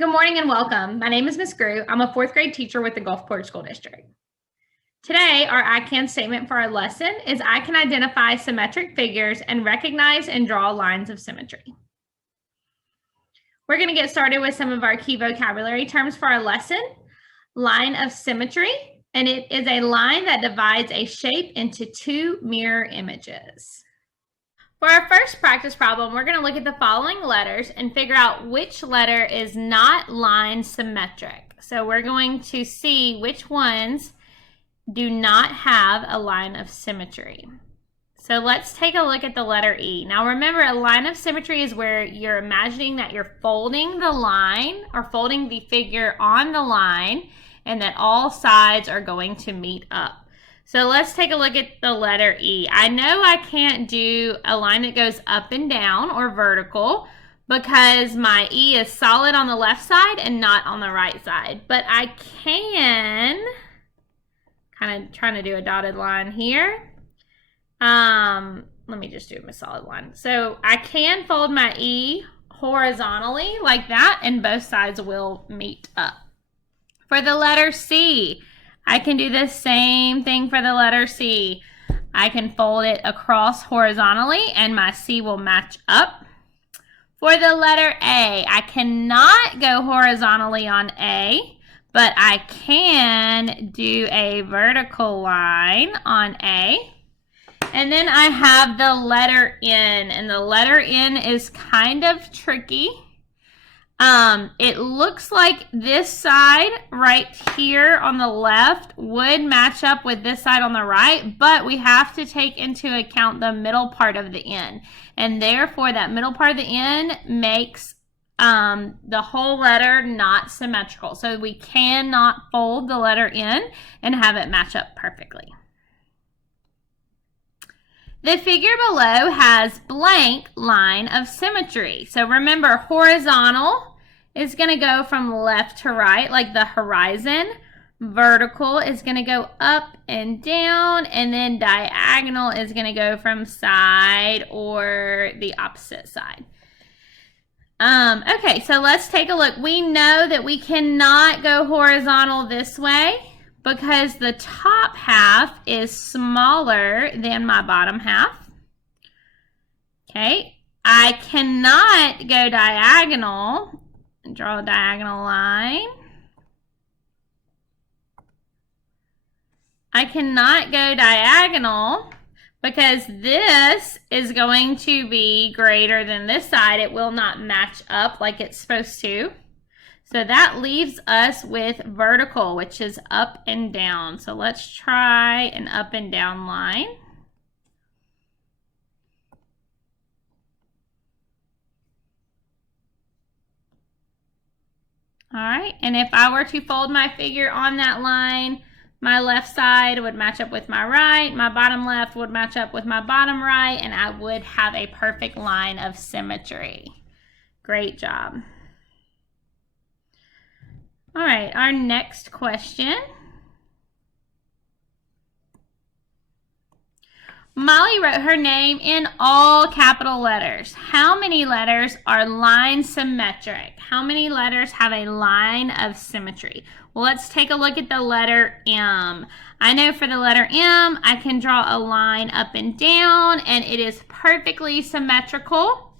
Good morning and welcome. My name is Ms. Grew. I'm a fourth grade teacher with the Gulfport School District. Today, our I can statement for our lesson is I can identify symmetric figures and recognize and draw lines of symmetry. We're going to get started with some of our key vocabulary terms for our lesson. Line of symmetry, and it is a line that divides a shape into two mirror images. For our first practice problem, we're going to look at the following letters and figure out which letter is not line symmetric. So we're going to see which ones do not have a line of symmetry. So let's take a look at the letter E. Now remember, a line of symmetry is where you're imagining that you're folding the line or folding the figure on the line and that all sides are going to meet up. So let's take a look at the letter E. I know I can't do a line that goes up and down or vertical because my E is solid on the left side and not on the right side. But I can, kind of trying to do a dotted line here. Let me just do a solid line. So I can fold my E horizontally like that and both sides will meet up. For the letter C, I can do the same thing for the letter C. I can fold it across horizontally and my C will match up. For the letter A, I cannot go horizontally on A, but I can do a vertical line on A. And then I have the letter N, and the letter N is kind of tricky. It looks like this side right here on the left would match up with this side on the right, but we have to take into account the middle part of the N. And therefore, that middle part of the N makes the whole letter not symmetrical. So we cannot fold the letter N and have it match up perfectly. The figure below has blank line of symmetry. So remember, horizontal is going to go from left to right, like the horizon. Vertical is going to go up and down, and then diagonal is going to go from side or the opposite side. Okay, so let's take a look. We know that we cannot go horizontal this way because the top half is smaller than my bottom half. Okay, I cannot go diagonal. Draw a diagonal line. I cannot go diagonal because this is going to be greater than this side. It will not match up like it's supposed to. So that leaves us with vertical, which is up and down. So let's try an up and down line. All right, and if I were to fold my figure on that line, my left side would match up with my right, my bottom left would match up with my bottom right, and I would have a perfect line of symmetry. Great job. All right, our next question. Molly wrote her name in all capital letters. How many letters are line symmetric? How many letters have a line of symmetry? Well, let's take a look at the letter M. I know for the letter M, I can draw a line up and down, and it is perfectly symmetrical.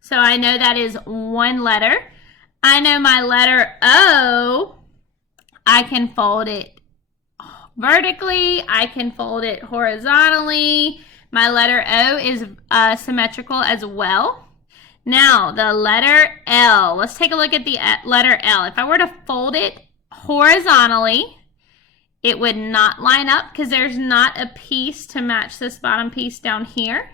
So I know that is one letter. I know my letter O, I can fold it vertically, I can fold it horizontally. My letter O is symmetrical as well. Now, the letter L. Let's take a look at the letter L. If I were to fold it horizontally, it would not line up because there's not a piece to match this bottom piece down here.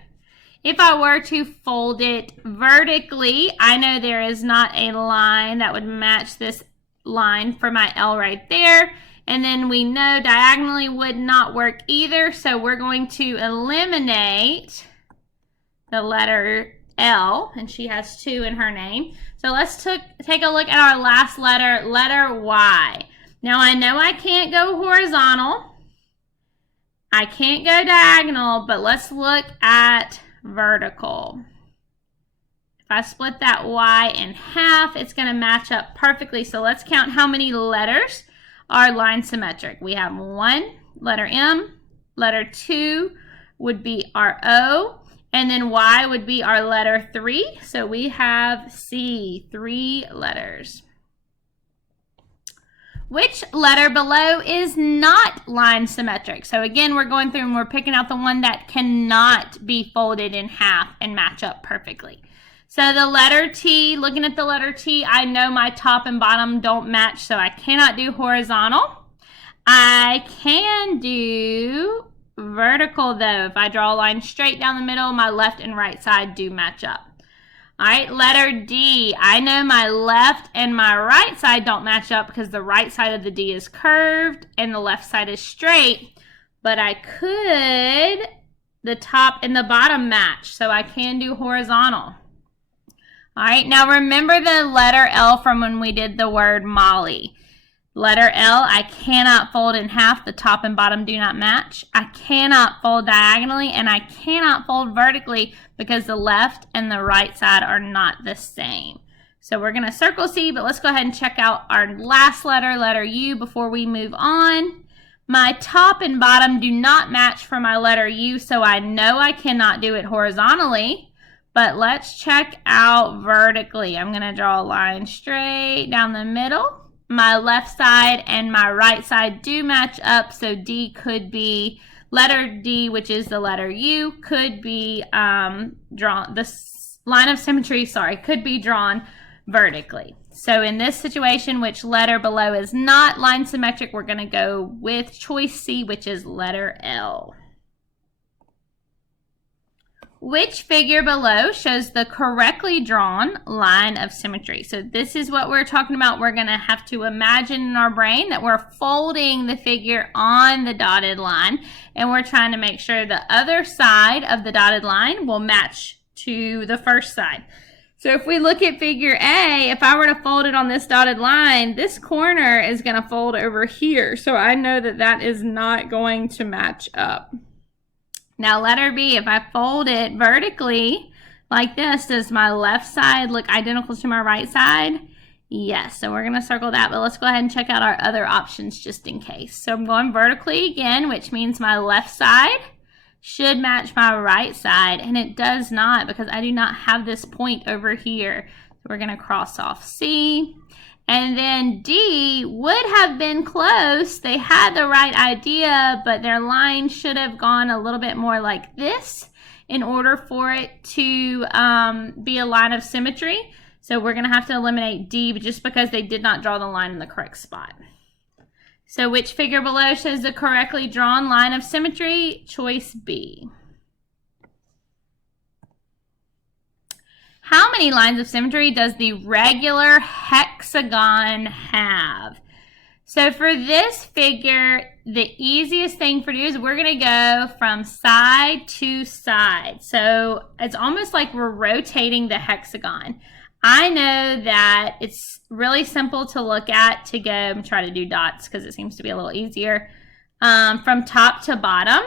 If I were to fold it vertically, I know there is not a line that would match this line for my L right there. And then we know diagonally would not work either, so we're going to eliminate the letter L, and she has 2 in her name. So let's take a look at our last letter, letter Y. Now I know I can't go horizontal, I can't go diagonal, but let's look at vertical. If I split that Y in half, it's going to match up perfectly. So let's count how many letters are line symmetric. We have 1, letter M, letter 2 would be our O, and then Y would be our letter 3. So we have C, 3 letters. Which letter below is not line symmetric? So again, we're going through and we're picking out the one that cannot be folded in half and match up perfectly. So the letter T, looking at the letter T, I know my top and bottom don't match, so I cannot do horizontal. I can do vertical though. If I draw a line straight down the middle, my left and right side do match up. All right, letter D. I know my left and my right side don't match up because the right side of the D is curved and the left side is straight, but I could, the top and the bottom match, so I can do horizontal. All right, now remember the letter L from when we did the word Molly. Letter L, I cannot fold in half. The top and bottom do not match. I cannot fold diagonally, and I cannot fold vertically because the left and the right side are not the same. So we're going to circle C, but let's go ahead and check out our last letter, letter U, before we move on. My top and bottom do not match for my letter U, so I know I cannot do it horizontally. But let's check out vertically. I'm going to draw a line straight down the middle. My left side and my right side do match up, so D could be, letter D, which is the letter U, could be drawn, the line of symmetry, could be drawn vertically. So in this situation, which letter below is not line symmetric, we're going to go with choice C, which is letter L. Which figure below shows the correctly drawn line of symmetry? So this is what we're talking about. We're going to have to imagine in our brain that we're folding the figure on the dotted line, and we're trying to make sure the other side of the dotted line will match to the first side. So if we look at figure A, if I were to fold it on this dotted line, this corner is going to fold over here. So I know that that is not going to match up. Now letter B, if I fold it vertically like this, does my left side look identical to my right side? Yes, so we're going to circle that, but let's go ahead and check out our other options just in case. So I'm going vertically again, which means my left side should match my right side, and it does not because I do not have this point over here. So we're going to cross off C. And then D would have been close. They had the right idea, but their line should have gone a little bit more like this in order for it to be a line of symmetry. So we're going to have to eliminate D just because they did not draw the line in the correct spot. So which figure below shows the correctly drawn line of symmetry? Choice B. How many lines of symmetry does the regular hexagon have? So for this figure, the easiest thing for you is we're going to go from side to side. So it's almost like we're rotating the hexagon. I know that it's really simple to look at to go and try to do dots because it seems to be a little easier from top to bottom.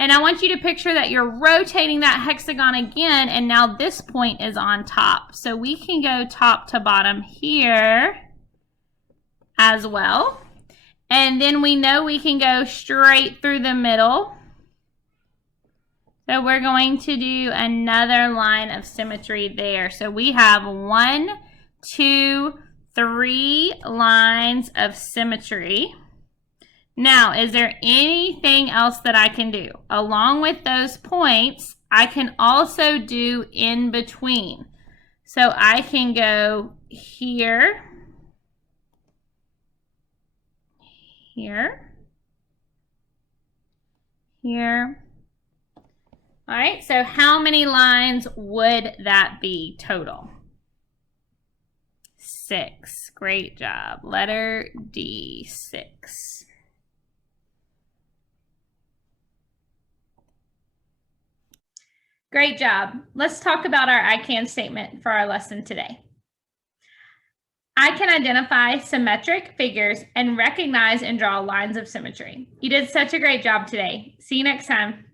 And I want you to picture that you're rotating that hexagon again, and now this point is on top. So we can go top to bottom here as well. And then we know we can go straight through the middle. So we're going to do another line of symmetry there. So we have 1, 2, 3 lines of symmetry. Now, is there anything else that I can do? Along with those points, I can also do in between. So I can go here, here, here. All right, so how many lines would that be total? 6. Great job. Letter D, 6. Great job. Let's talk about our I can statement for our lesson today. I can identify symmetric figures and recognize and draw lines of symmetry. You did such a great job today. See you next time.